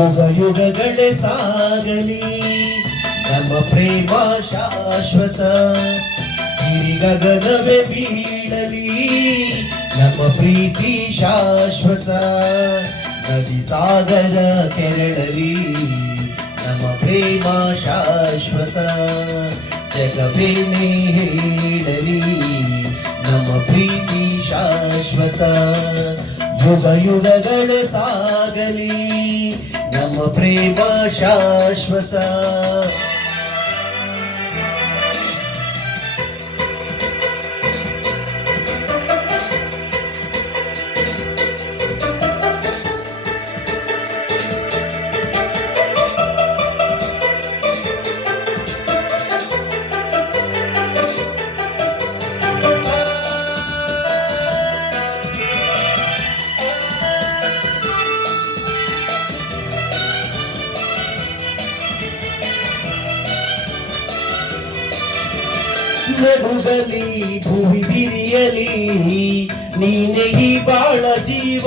ಯುಗ ಯುಗಗಳೇ ಸಾಗಲಿ ನಮ್ಮ ಪ್ರೇಮ ಶಾಶ್ವತ. ಗಿರಿ ಗಗನವೇ ಬೀಳಲಿ ನಮ್ಮ ಪ್ರೀತಿ ಶಾಶ್ವತ. ನದಿ ಸಾಗರ ಕೆರಳಲಿ ನಮ್ಮ ಪ್ರೇಮ ಶಾಶ್ವತ. ಜಗವೇನೇ ಹೇಳಲಿ ನಮ್ಮ ಪ್ರೀತಿ ಶಾಶ್ವತ. ಯುಗ ಯುಗಗಳು ಸಾಗಲಿ ನಮ್ಮ ಪ್ರೇಮ ಶಾಶ್ವತ. ನಗುಗಲಿ ಭೂಮಿ ಬಿರಿಯಲಿ ನೀನೆ ಈ ಬಾಳ ಜೀವ.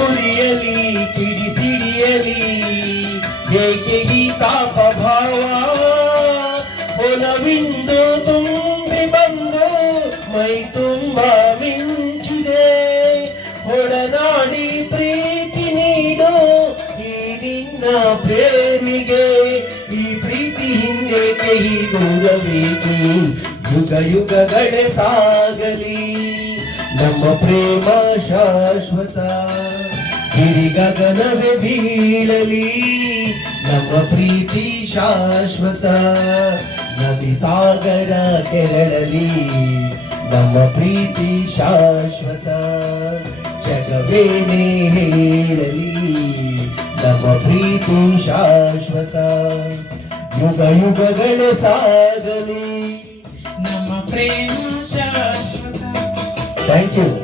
ಉರಿಯಲಿ ಕಿಡಿಸಿಡಿಯಲಿ ಏಕೆ ಈ ತಾಪ ಭಾವ. ಒಲವಿಂದು ತುಂಬಿ ಬಂದು ಮೈ ತುಂಬ ಮಿಂಚಿದೆ. ಒಡನಾಡಿ ಪ್ರೀತಿ ನೀಡು ಈ ನಿನ್ನ ಪ್ರೇಮಿಗೆ. ಈ ಪ್ರೀತಿ ಹಿಂದೇಕೆ ಈ ದೂರಬೇಕೆ. ಯುಗ ಯುಗಗಳೇ ಸಾಗಲಿ ನಮ್ಮ ಪ್ರೇಮ ಶಾಶ್ವತ. ಗಿರಿ ಗಗನವೇ ಬೀಳಲಿ ನಮ್ಮ ಪ್ರೀತಿ ಶಾಶ್ವತ. ನದಿ ಸಾಗರ ಕೆರಳಲಿ ನಮ್ಮ ಪ್ರೀತಿ ಶಾಶ್ವತ. ಜಗವೇನೇ ಹೇಳಲಿ ನಮ್ಮ ಪ್ರೀತಿ ಶಾಶ್ವತ. ಯುಗ ಯುಗಗಳೇ ಸಾಗಲಿ ನಮ್ಮ ಪ್ರೇಮ ಶಾಶ್ವತ. Thank you.